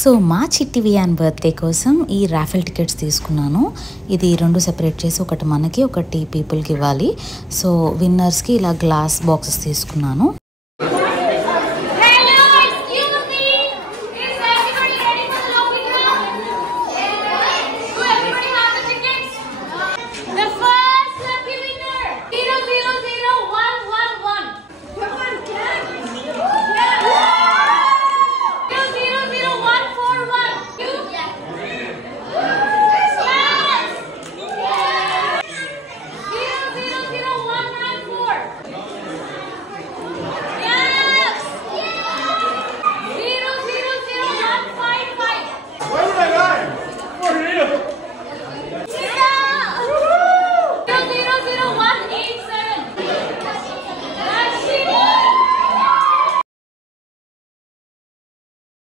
So మా చిట్టి Wiaan birthday కోసం ఈ రాఫెల్ టికెట్స్ తీసుకున్నాను. ఇది 2 సెపరేట్ చేసి ఒకటి మనకి ఒకటి పీపుల్కి ఇవ్వాలి. సో విన్నర్స్కి ఇలా గ్లాస్ బాక్సెస్ తీసుకున్నాను.